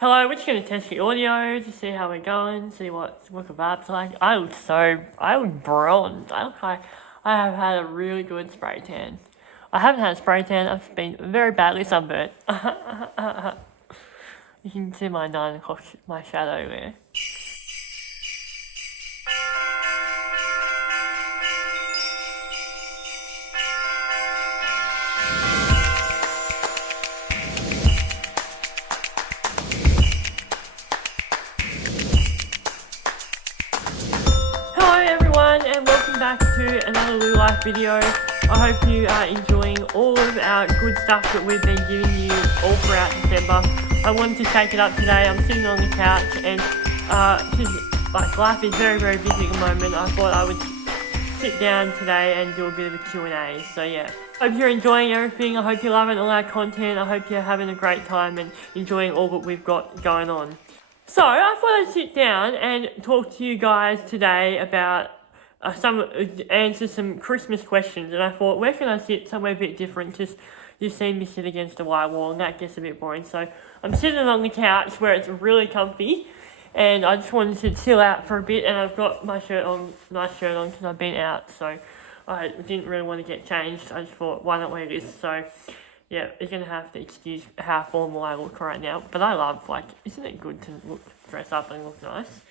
Hello, we're just going to test the audio to see how we're going, see what the vibes like. I look bronzed. I look like I have had a really good spray tan. I haven't had a spray tan, I've been very badly sunburnt. You can see my 9 o'clock, my shadow there. Hello everyone and welcome back to another Lewlyfe video. I hope you are enjoying all of our good stuff that we've been giving you all throughout December. I wanted to shake it up today. I'm sitting on the couch and life is very busy at the moment. I thought I would sit down today and do a bit of a Q&A. So yeah, hope you're enjoying everything. I hope you're loving all our content. I hope you're having a great time and enjoying all that we've got going on. So I thought I'd sit down and talk to you guys today about answer some Christmas questions, and I thought, where can I sit somewhere a bit different, because you've seen me sit against a white wall and that gets a bit boring. So I'm sitting on the couch where it's really comfy and I just wanted to chill out for a bit, and I've got my shirt on, nice shirt on, because I've been out, so I didn't really want to get changed. I just thought, why not wear this? So yeah, you're going to have to excuse how formal I look right now, but I love, isn't it good to dress up and look nice?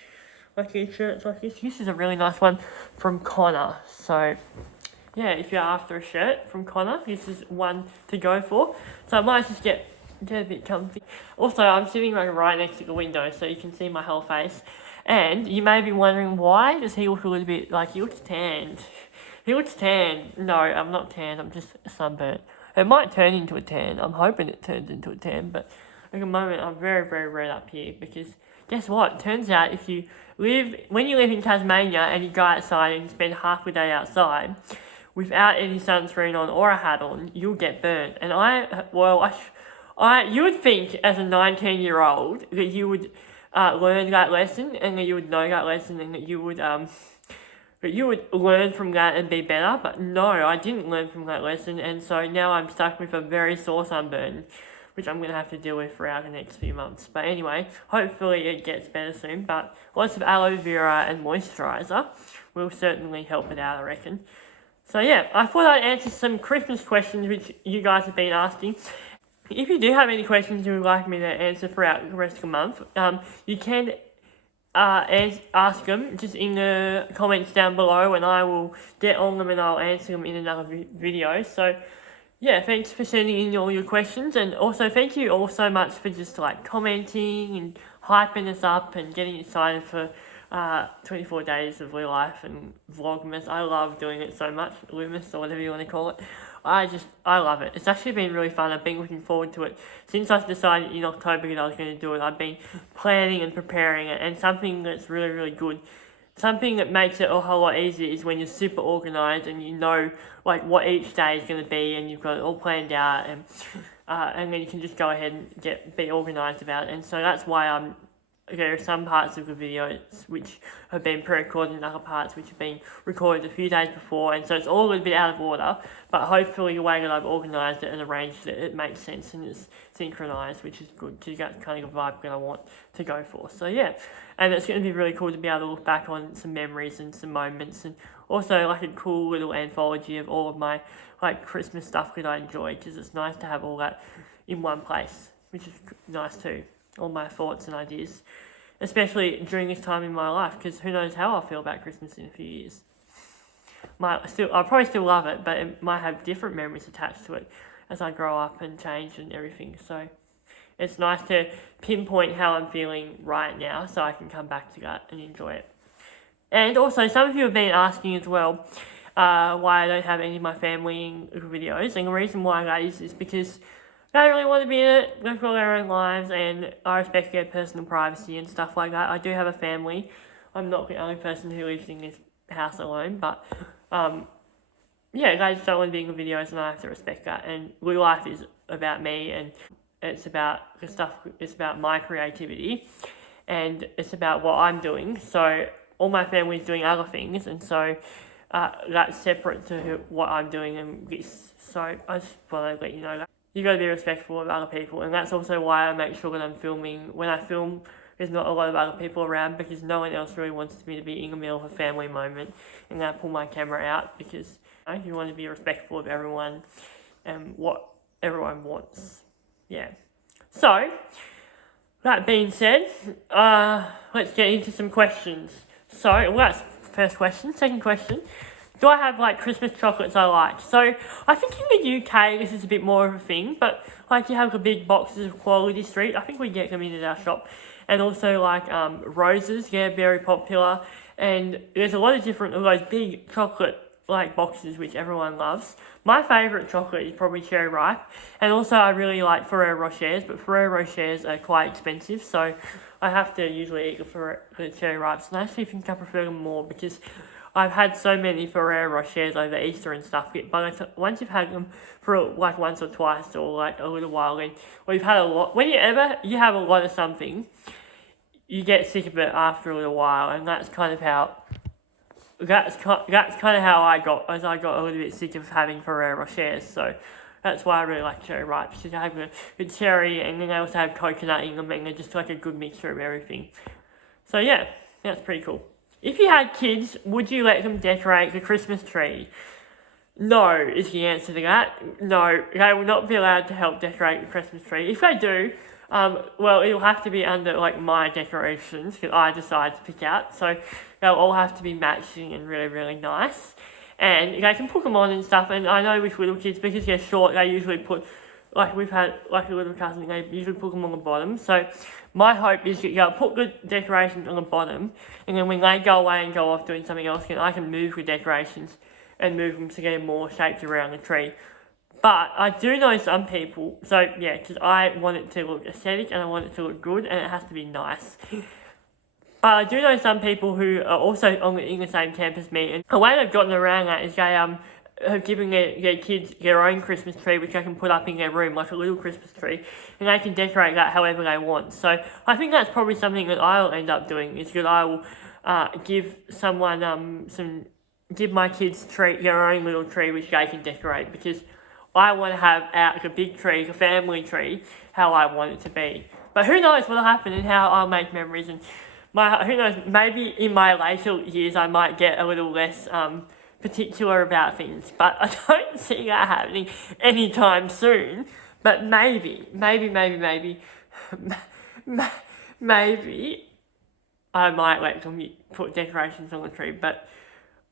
Like these shirts like this. This is a really nice one from Connor. So yeah, if you're after a shirt from Connor, this is one to go for. So I might just get a bit comfy. Also, I'm sitting right next to the window, so you can see my whole face. And you may be wondering, why does he look a little bit like he looks tanned? He looks tanned. No, I'm not tanned. I'm just sunburnt. It might turn into a tan. I'm hoping it turns into a tan, but at the moment I'm very red up here, because guess what? It turns out when you live in Tasmania and you go outside and you spend half the day outside without any sunscreen on or a hat on, you'll get burnt. And you would think as a 19-year-old that you would learn that lesson, and that you would know that lesson, and that you would learn from that and be better. But no, I didn't learn from that lesson, and so now I'm stuck with a very sore sunburn, which I'm going to have to deal with throughout the next few months. But anyway, hopefully it gets better soon. But lots of aloe vera and moisturiser will certainly help it out, I reckon. So yeah, I thought I'd answer some Christmas questions which you guys have been asking. If you do have any questions you would like me to answer throughout the rest of the month, you can ask them just in the comments down below, and I will get on them and I'll answer them in another video. So yeah, thanks for sending in all your questions, and also thank you all so much for just commenting and hyping us up and getting excited for 24 days of Lewlyfe and Vlogmas. I love doing it so much, Loomis or whatever you want to call it. I love it. It's actually been really fun. I've been looking forward to it since I decided in October that I was going to do it. I've been planning and preparing it, and something that's really good, something that makes it a whole lot easier, is when you're super organised and you know what each day is going to be, and you've got it all planned out, and then you can just go ahead and be organised about it. And so that's why there are some parts of the videos which have been pre-recorded and other parts which have been recorded a few days before, and so it's all a little bit out of order, but hopefully the way that I've organised it and arranged it, it makes sense and it's synchronised, which is good, because that's kind of the vibe that I want to go for. So yeah, and it's going to be really cool to be able to look back on some memories and some moments, and also a cool little anthology of all of my Christmas stuff that I enjoy, because it's nice to have all that in one place, which is nice too. All my thoughts and ideas, especially during this time in my life, because who knows how I'll feel about Christmas in a few years. I'll probably still love it, but it might have different memories attached to it as I grow up and change and everything. So it's nice to pinpoint how I'm feeling right now, so I can come back to that and enjoy it. And also, some of you have been asking as well why I don't have any of my family in videos, and the reason why that is because I don't really want to be in it. They've got their own lives, and I respect their personal privacy and stuff like that. I do have a family. I'm not the only person who lives in this house alone, but yeah, they just don't want to be in the videos, and I have to respect that. And Lewlyfe is about me, and it's about the stuff. It's about my creativity, and it's about what I'm doing. So all my family is doing other things, and so that's separate to what I'm doing and this. So I just want to let you know that. you got to be respectful of other people, and that's also why I make sure that I'm filming. When I film, there's not a lot of other people around because no one else really wants me to be in the middle of a family moment, and I pull my camera out because you want to be respectful of everyone and what everyone wants. Yeah. So, that being said, let's get into some questions. So, well, that's the first question. Second question. Do I have like Christmas chocolates I like? So I think in the UK this is a bit more of a thing, but like you have the big boxes of Quality Street, I think we get them in our shop. And also like roses, yeah, very popular. And there's a lot of different of those big chocolate like boxes which everyone loves. My favourite chocolate is probably Cherry Ripe. And also I really like Ferrero Rochers, but Ferrero Rochers are quite expensive, so I have to usually eat the Cherry Ripes. And I actually think I prefer them more because I've had so many Ferrero Rochers over Easter and stuff, but once you've had them for like once or twice or like a little while, or you've had a lot, when you have a lot of something, you get sick of it after a little while, and that's kind of how I got a little bit sick of having Ferrero Rochers. So that's why I really like Cherry Ripes, because I have the cherry, and then I also have coconut in them, and they're just like a good mixture of everything. So yeah, that's pretty cool. If you had kids, would you let them decorate the Christmas tree? No, is the answer to that. No, they will not be allowed to help decorate the Christmas tree. If they do, well, it'll have to be under like my decorations that I decide to pick out. So they'll all have to be matching and really, really nice. And they can put them on and stuff. And I know with little kids, because they're short, they usually put, like we've had like a little cousin, they usually put them on the bottom. So my hope is that you'll put the decorations on the bottom, and then when they go away and go off doing something else, then I can move the decorations and move them to get more shaped around the tree. But I do know some people, so yeah, because I want it to look aesthetic and I want it to look good, and it has to be nice. But I do know some people who are also in the same camp as me, and the way they've gotten around that is they have given their kids their own Christmas tree, which they can put up in their room, like a little Christmas tree, and they can decorate that however they want. So I think that's probably something that I'll end up doing, is that I will give someone give my kids their own little tree which they can decorate, because I want to have out a big tree, a family tree, how I want it to be. But who knows what'll happen and how I'll make memories, and who knows, maybe in my later years I might get a little less particular about things, but I don't see that happening anytime soon. But maybe I might let them put decorations on the tree. But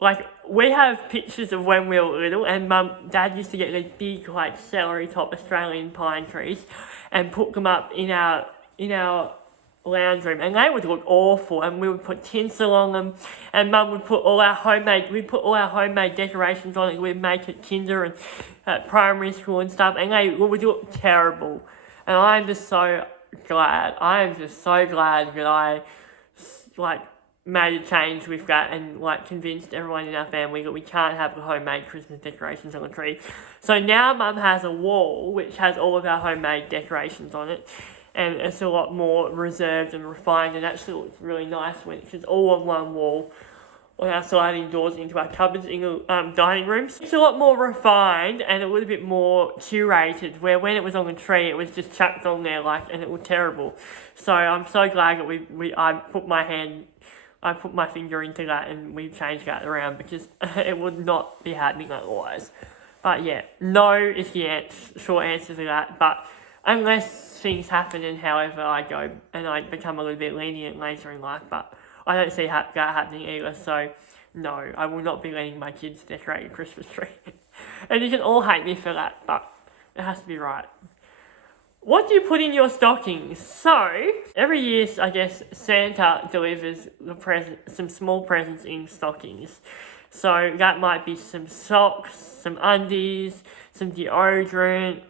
like, we have pictures of when we were little, and Dad used to get these big like celery top Australian pine trees and put them up in our lounge room, and they would look awful, and we would put tinsel on them, and Mum would put all our homemade decorations on it. We'd make it kinder and at primary school and stuff, and they would look terrible. And I am just so glad that I like made a change with that, and like convinced everyone in our family that we can't have the homemade Christmas decorations on the tree. So now Mum has a wall which has all of our homemade decorations on it, and it's a lot more reserved and refined, and actually looks really nice when it's all on one wall on our sliding doors into our cupboards in the dining rooms. It's a lot more refined and a little bit more curated, where when it was on the tree it was just chucked on there and it looked terrible. So I'm so glad that I put my finger into that and we changed that around, because it would not be happening otherwise. But yeah, no is the short answer to that, but unless things happen and however I go and I become a little bit lenient later in life, but I don't see that happening either. So no, I will not be letting my kids decorate a Christmas tree. And you can all hate me for that, but it has to be right. What do you put in your stockings? So every year, I guess, Santa delivers some small presents in stockings. So that might be some socks, some undies, some deodorant,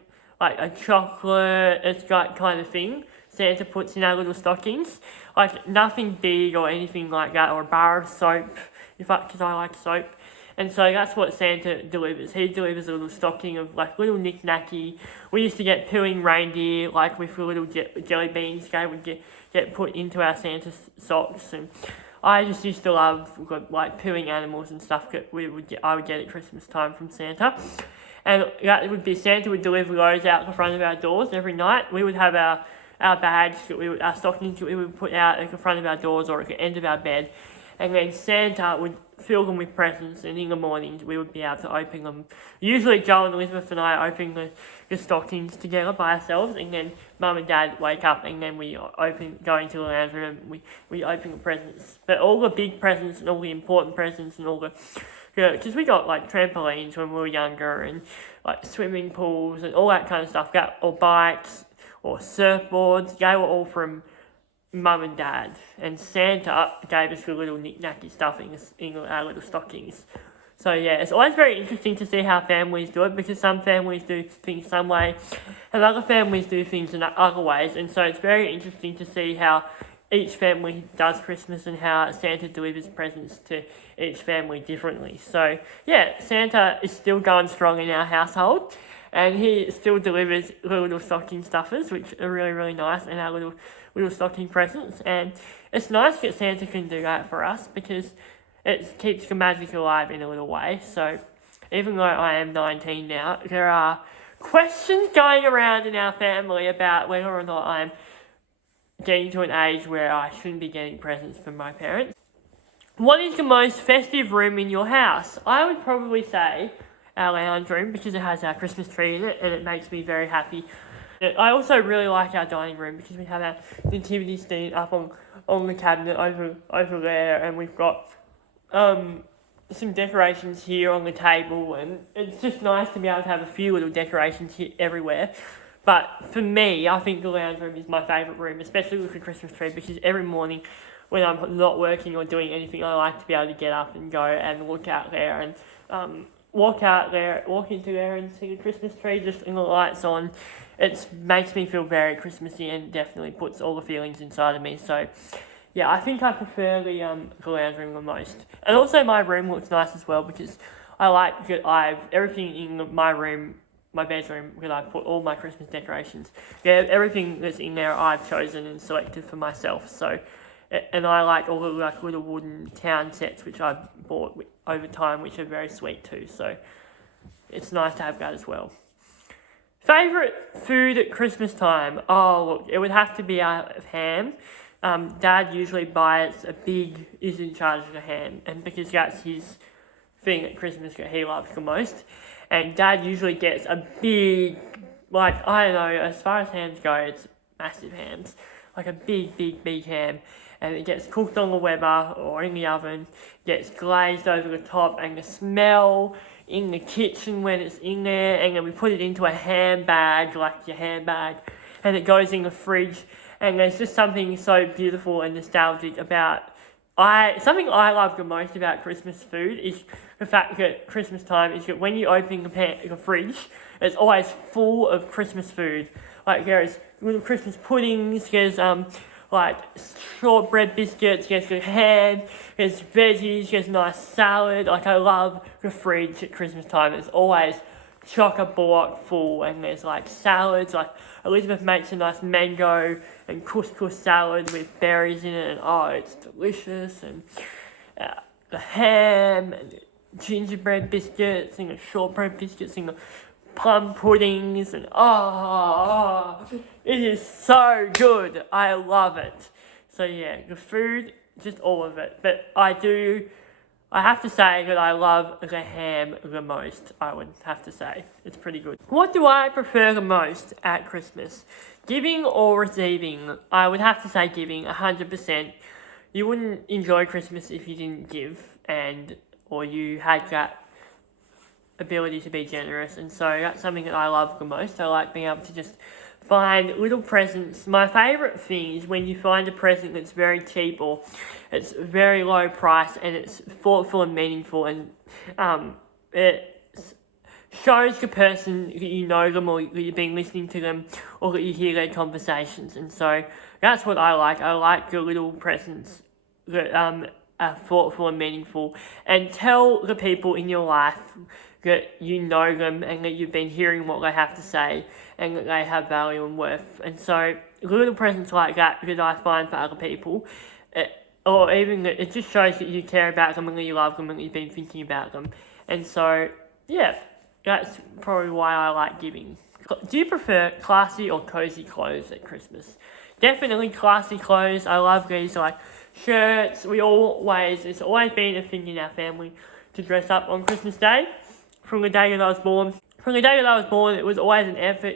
like a chocolate, it's that kind of thing Santa puts in our little stockings. Like nothing big or anything like that, or a bar of soap, because I like soap. And so that's what Santa delivers. He delivers a little stocking of like little knick-knacky. We used to get pooing reindeer, like with little jelly beans. They would get put into our Santa socks, and I just used to love like pooing animals and stuff that I would get at Christmas time from Santa. And that would be Santa would deliver those out the front of our doors every night. We would have our bags, our stockings that we would put out at the front of our doors or at the end of our bed. And then Santa would fill them with presents, and in the mornings we would be able to open them. Usually Joel and Elizabeth and I open the stockings together by ourselves, and then Mum and Dad wake up and then we go into the lounge room and we open the presents. But all the big presents and all the important presents and all the... because we got like trampolines when we were younger and like swimming pools and all that kind of stuff, or bikes or surfboards, they were all from Mum and Dad, and Santa gave us the little knick-knacky stuff in our little stockings. So yeah, it's always very interesting to see how families do it, because some families do things some way and other families do things in other ways, and so it's very interesting to see how each family does Christmas and how Santa delivers presents to each family differently. So yeah, Santa is still going strong in our household, and he still delivers little stocking stuffers, which are really, really nice, and our little stocking presents. And it's nice that Santa can do that for us, because it keeps the magic alive in a little way. So even though I am 19 now, there are questions going around in our family about whether or not I'm getting to an age where I shouldn't be getting presents from my parents. What is the most festive room in your house? I would probably say our lounge room, because it has our Christmas tree in it and it makes me very happy. I also really like our dining room, because we have our nativity scene up on the cabinet over there, and we've got some decorations here on the table, and it's just nice to be able to have a few little decorations here everywhere. But for me, I think the lounge room is my favourite room, especially with the Christmas tree, because every morning when I'm not working or doing anything, I like to be able to get up and go and look out there and walk into there and see the Christmas tree just in the lights on. It makes me feel very Christmassy and definitely puts all the feelings inside of me. So yeah, I think I prefer the lounge room the most. And also my room looks nice as well, because I like that I've everything in my room, my bedroom, where I put all my Christmas decorations. Yeah, everything that's in there I've chosen and selected for myself. So, and I like all the little wooden town sets which I've bought over time, which are very sweet too. So it's nice to have that as well. Favourite food at Christmas time? Oh, look, it would have to be our ham. Dad usually buys is in charge of the ham, and because that's his thing at Christmas that he loves the most. And Dad usually gets a big, like, I don't know, as far as hams go, it's massive hams. Like a big ham. And it gets cooked on the Weber or in the oven, gets glazed over the top, and the smell in the kitchen when it's in there, and then we put it into a handbag, like your handbag, and it goes in the fridge. And there's just something so beautiful and nostalgic about something I love the most about Christmas food is the fact that Christmas time is that when you open the fridge, it's always full of Christmas food. Like there's little Christmas puddings, there's like shortbread biscuits, there's ham, there's veggies, there's nice salad. Like I love the fridge at Christmas time. It's always chock-a-block full, and there's like salads, like Elizabeth makes a nice mango and couscous salad with berries in it, and oh, it's delicious. And the ham and the gingerbread biscuits and the shortbread biscuits and the plum puddings, and it is so good. I love it. So yeah, the food, just all of it. But I have to say that I love the ham the most, I would have to say. It's pretty good. What do I prefer the most at Christmas? Giving or receiving? I would have to say giving, 100%. You wouldn't enjoy Christmas if you didn't give, or you had that ability to be generous, and so that's something that I love the most. I like being able to just find little presents. My favourite thing is when you find a present that's very cheap or it's very low price and it's thoughtful and meaningful, and it shows the person that you know them or that you've been listening to them or that you hear their conversations. And so that's what I like. I like the little presents that are thoughtful and meaningful, and tell the people in your life that you know them and that you've been hearing what they have to say and that they have value and worth. And so little presents like that I find for other people, or even that it just shows that you care about them and that you love them and that you've been thinking about them. And so, yeah, that's probably why I like giving. Do you prefer classy or cozy clothes at Christmas? Definitely classy clothes. I love these like shirts. It's always been a thing in our family to dress up on Christmas Day. From the day that I was born, it was always an effort.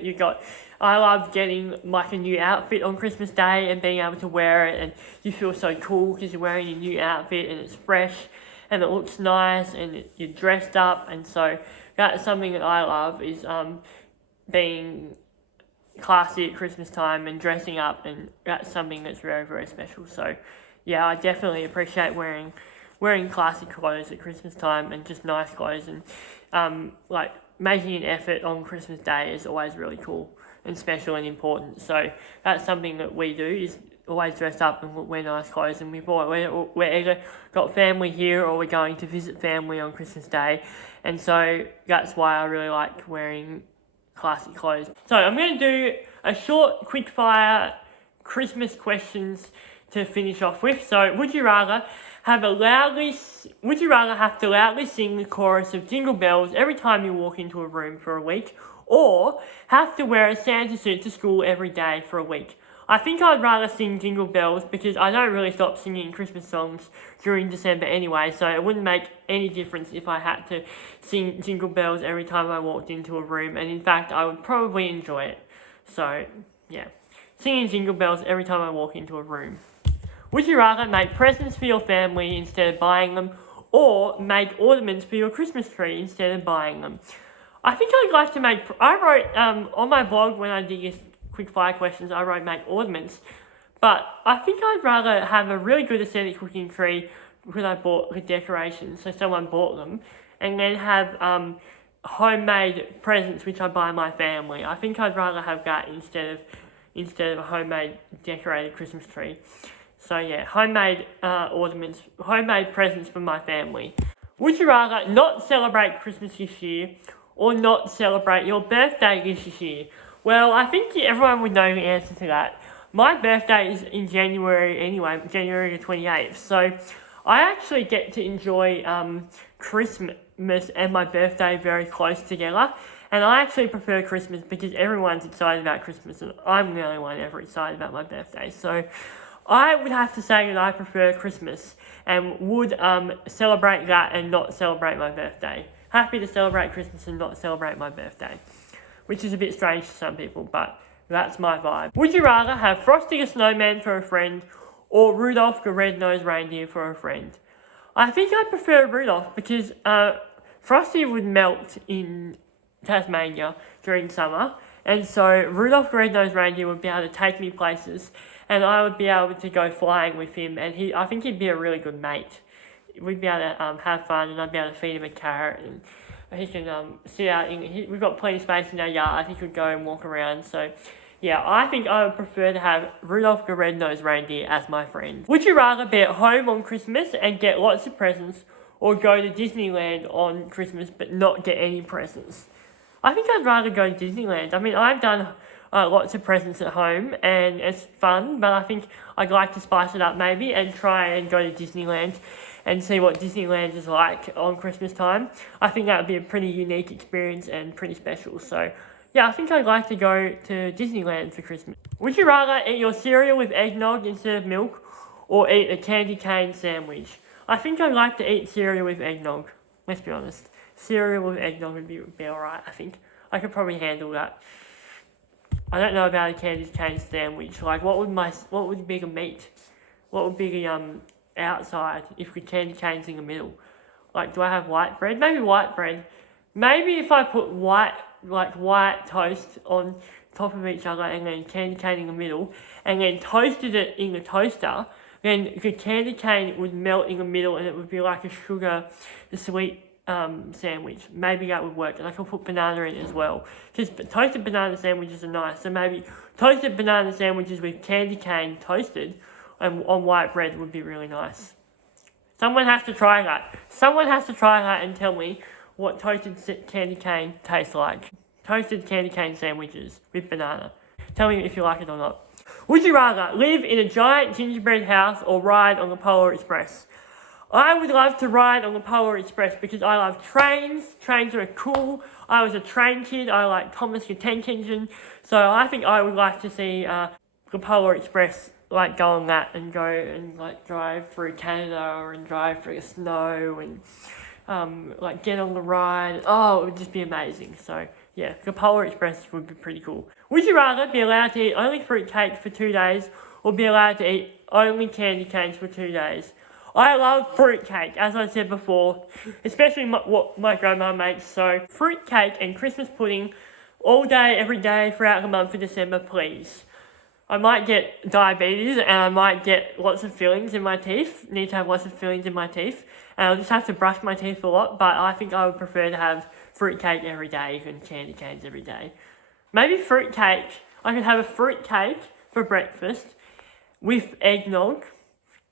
I loved getting like a new outfit on Christmas Day and being able to wear it, and you feel so cool because you're wearing a new outfit and it's fresh and it looks nice and you're dressed up. And so that's something that I love, is being classy at Christmas time and dressing up, and that's something that's very, very special. So yeah, I definitely appreciate wearing classy clothes at Christmas time and just nice clothes, and like making an effort on Christmas Day is always really cool and special and important. So that's something that we do, is always dress up and wear nice clothes. And we're either got family here or we're going to visit family on Christmas Day, and so that's why I really like wearing classy clothes. So I'm going to do a short quick fire Christmas questions to finish off with. So would you rather have to loudly sing the chorus of Jingle Bells every time you walk into a room for a week, or have to wear a Santa suit to school every day for a week? I think I'd rather sing Jingle Bells because I don't really stop singing Christmas songs during December anyway, so it wouldn't make any difference if I had to sing Jingle Bells every time I walked into a room, and in fact I would probably enjoy it. So yeah, singing Jingle Bells every time I walk into a room. Would you rather make presents for your family instead of buying them, or make ornaments for your Christmas tree instead of buying them? I think I'd like to I wrote on my blog when I did this quick fire questions, I wrote make ornaments, but I think I'd rather have a really good aesthetic looking tree because I bought the decorations, so someone bought them, and then have homemade presents which I buy my family. I think I'd rather have that instead of a homemade decorated Christmas tree. So yeah, homemade ornaments, homemade presents for my family. Would you rather not celebrate Christmas this year or not celebrate your birthday this year? Well, I think everyone would know the answer to that. My birthday is in January anyway, January the 28th. So I actually get to enjoy Christmas and my birthday very close together. And I actually prefer Christmas because everyone's excited about Christmas and I'm the only one ever excited about my birthday. So I would have to say that I prefer Christmas and would celebrate that and not celebrate my birthday. Happy to celebrate Christmas and not celebrate my birthday, which is a bit strange to some people, but that's my vibe. Would you rather have Frosty the Snowman for a friend or Rudolph the Red-Nosed Reindeer for a friend? I think I prefer Rudolph because Frosty would melt in Tasmania during summer, and so Rudolph the Red-Nosed Reindeer would be able to take me places and I would be able to go flying with him, and I think he'd be a really good mate. We'd be able to have fun, and I'd be able to feed him a carrot, and he can sit out we've got plenty of space in our yard. He could go and walk around. So yeah, I think I would prefer to have Rudolph the Red-Nosed Reindeer as my friend. Would you rather be at home on Christmas and get lots of presents, or go to Disneyland on Christmas but not get any presents? I think I'd rather go to Disneyland. I mean, I've done lots of presents at home and it's fun, but I think I'd like to spice it up maybe and try and go to Disneyland and see what Disneyland is like on Christmas time. I think that would be a pretty unique experience and pretty special. So yeah, I think I'd like to go to Disneyland for Christmas. Would you rather eat your cereal with eggnog instead of milk, or eat a candy cane sandwich? I think I'd like to eat cereal with eggnog, let's be honest. Cereal with eggnog would be alright, I think. I could probably handle that. I don't know about a candy cane sandwich. Like, what would be the meat? What would be the outside if the candy cane's in the middle? Like, do I have white bread? Maybe white bread. Maybe if I put white toast on top of each other and then candy cane in the middle, and then toasted it in the toaster, then the candy cane would melt in the middle and it would be like a sweet sandwich. Maybe that would work, and I could put banana in it as well, because toasted banana sandwiches are nice. So maybe toasted banana sandwiches with candy cane toasted and on white bread would be really nice. Someone has to try that. Someone has to try that and tell me what toasted candy cane tastes like. Toasted candy cane sandwiches with banana. Tell me if you like it or not. Would you rather live in a giant gingerbread house or ride on the Polar Express? I would love to ride on the Polar Express because I love trains. Trains are cool. I was a train kid. I like Thomas the Tank Engine. So I think I would like to see the Polar Express like go on that and go and like drive through Canada and drive through the snow and like get on the ride. Oh, it would just be amazing. So yeah, the Polar Express would be pretty cool. Would you rather be allowed to eat only fruit cake for 2 days or be allowed to eat only candy canes for 2 days? I love fruit cake, as I said before, especially what my grandma makes. So fruit cake and Christmas pudding all day, every day throughout the month of December, please. I might get diabetes and I might get lots of fillings in my teeth, need to have lots of fillings in my teeth, and I'll just have to brush my teeth a lot, but I think I would prefer to have fruit cake every day than candy canes every day. Maybe fruit cake, I could have a fruit cake for breakfast with eggnog,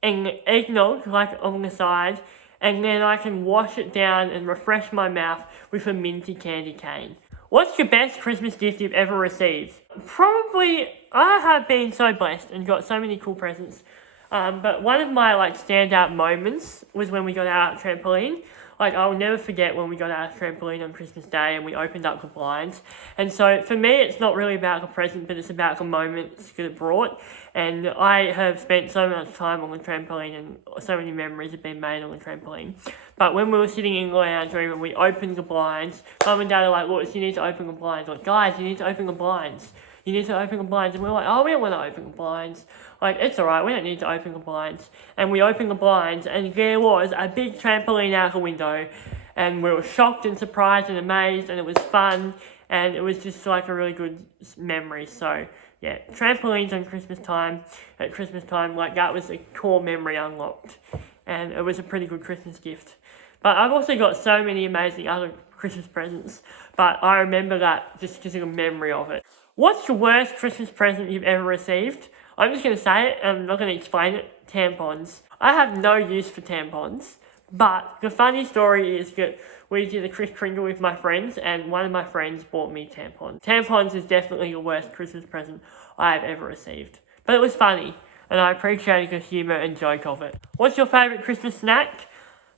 and eggnog like on the side, and then I can wash it down and refresh my mouth with a minty candy cane. What's your best Christmas gift you've ever received? Probably, I have been so blessed and got so many cool presents. But one of my like standout moments was when we got our trampoline. Like I'll never forget when we got our trampoline on Christmas Day and we opened up the blinds. And so for me, it's not really about the present, but it's about the moments that it brought. And I have spent so much time on the trampoline and so many memories have been made on the trampoline. But when we were sitting in the lounge room and we opened the blinds, Mum and Dad are like, look, you need to open the blinds. Like, guys, you need to open the blinds. You need to open the blinds. And we're like, oh, we don't want to open the blinds. Like, it's alright, we don't need to open the blinds. And we opened the blinds and there was a big trampoline out the window. And we were shocked and surprised and amazed and it was fun. And it was just like a really good memory. So, yeah, trampolines on Christmas time, at Christmas time, like that was a core memory unlocked. And it was a pretty good Christmas gift. But I've also got so many amazing other Christmas presents. But I remember that just because of the memory of it. What's the worst Christmas present you've ever received? I'm just going to say it, and I'm not going to explain it. Tampons. I have no use for tampons, but the funny story is that we did a Kris Kringle with my friends, and one of my friends bought me tampons. Tampons is definitely the worst Christmas present I have ever received. But it was funny, and I appreciated the humour and joke of it. What's your favourite Christmas snack?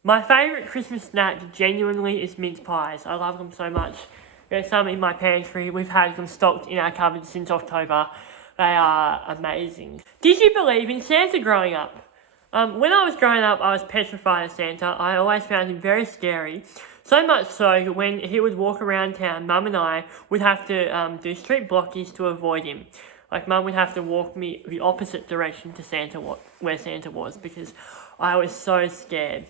My favourite Christmas snack genuinely is mince pies. I love them so much. There's some in my pantry. We've had them stocked in our cupboard since October. They are amazing. Did you believe in Santa growing up? When I was growing up, I was petrified of Santa. I always found him very scary. So much so that when he would walk around town, Mum and I would have to do street blockies to avoid him. Like Mum would have to walk me the opposite direction to Santa, where Santa was, because I was so scared.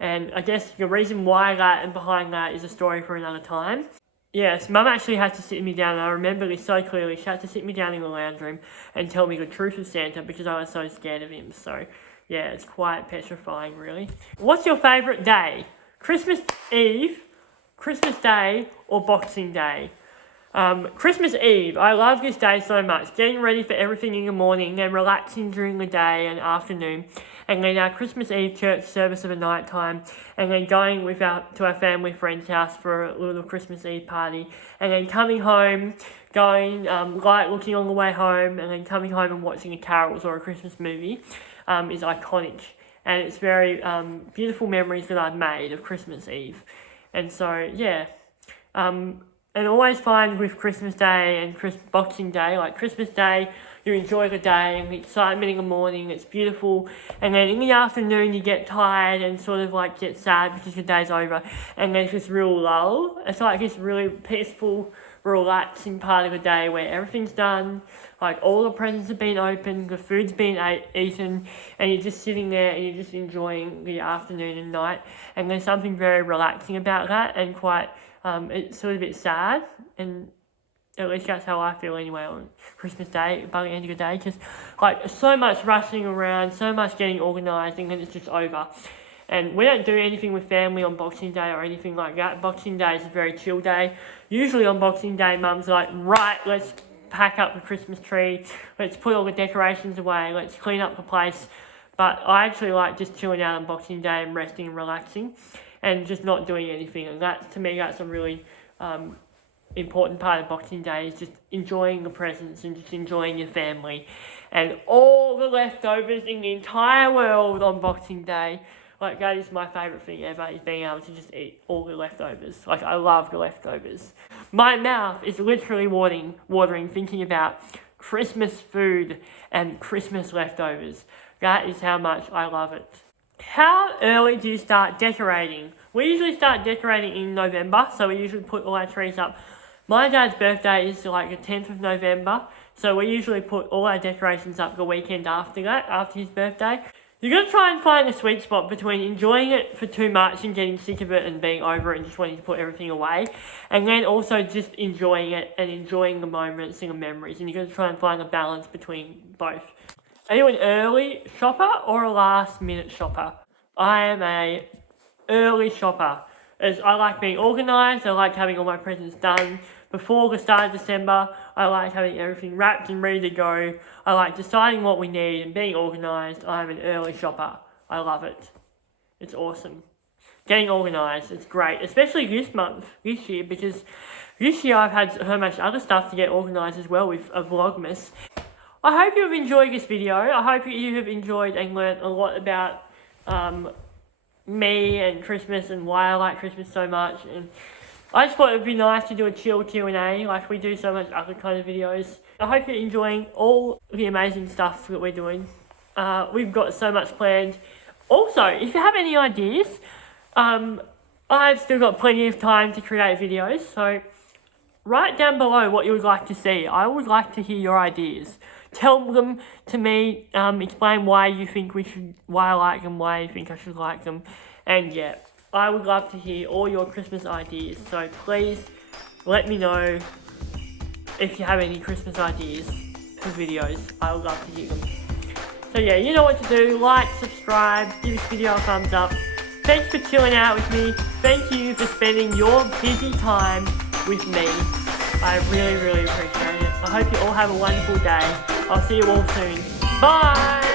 And I guess the reason why that and behind that is a story for another time. Yes, Mum actually had to sit me down, and I remember this so clearly. She had to sit me down in the lounge room and tell me the truth of Santa because I was so scared of him. So, yeah, it's quite petrifying, really. What's your favourite day? Christmas Eve, Christmas Day, or Boxing Day? Christmas Eve, I love this day so much. Getting ready for everything in the morning, then relaxing during the day and afternoon, and then our Christmas Eve church service of the night time, and then going to our family friend's house for a little Christmas Eve party, and then coming home, going light looking on the way home, and then coming home and watching a carols or a Christmas movie is iconic. And it's very beautiful memories that I've made of Christmas Eve. And so, yeah. And always find with Christmas Day and Boxing Day, like Christmas Day, you enjoy the day and the excitement in the morning, it's beautiful. And then in the afternoon, you get tired and sort of like get sad because the day's over. And there's this real lull. It's like this really peaceful, relaxing part of the day where everything's done, like all the presents have been opened, the food's been eaten, and you're just sitting there and you're just enjoying the afternoon and night. And there's something very relaxing about that and quite... it's sort of a bit sad, and at least that's how I feel anyway on Christmas Day, by the end of the day, because like so much rushing around, so much getting organised, and then it's just over. And we don't do anything with family on Boxing Day or anything like that. Boxing Day is a very chill day. Usually on Boxing Day, Mum's like, right, let's pack up the Christmas tree, let's put all the decorations away, let's clean up the place. But I actually like just chilling out on Boxing Day and resting and relaxing, and just not doing anything. And that, to me, that's a really important part of Boxing Day, is just enjoying the presents and just enjoying your family. And all the leftovers in the entire world on Boxing Day, Like, that is my favourite thing ever, is being able to just eat all the leftovers. Like, I love the leftovers. My mouth is literally watering thinking about Christmas food and Christmas leftovers. That is how much I love it. How early do you start decorating? We usually start decorating in November, so we usually put all our trees up. My dad's birthday is like the 10th of November, so we usually put all our decorations up the weekend after that, after his birthday. You've got to try and find a sweet spot between enjoying it for too much and getting sick of it and being over it and just wanting to put everything away, and then also just enjoying it and enjoying the moments and the memories, and you've got to try and find a balance between both. Are you an early shopper or a last minute shopper? I am a early shopper, as I like being organised. I like having all my presents done before the start of December. I like having everything wrapped and ready to go. I like deciding what we need and being organised. I'm an early shopper. I love it. It's awesome. Getting organised, it's great, especially this year, because this year I've had so much other stuff to get organised as well with a Vlogmas. I hope you have enjoyed this video. I hope you have enjoyed and learnt a lot about me and Christmas and why I like Christmas so much. And I just thought it would be nice to do a chill Q&A like we do so much other kind of videos. I hope you're enjoying all the amazing stuff that we're doing. We've got so much planned. Also, if you have any ideas, I've still got plenty of time to create videos, so write down below what you would like to see. I would like to hear your ideas. Tell them to me, explain why you think why I like them, why you think I should like them. And yeah, I would love to hear all your Christmas ideas. So please let me know if you have any Christmas ideas for videos. I would love to hear them. So yeah, you know what to do. Like, subscribe, give this video a thumbs up. Thanks for chilling out with me. Thank you for spending your busy time with me. I really, really appreciate it. I hope you all have a wonderful day. I'll see you all soon. Bye!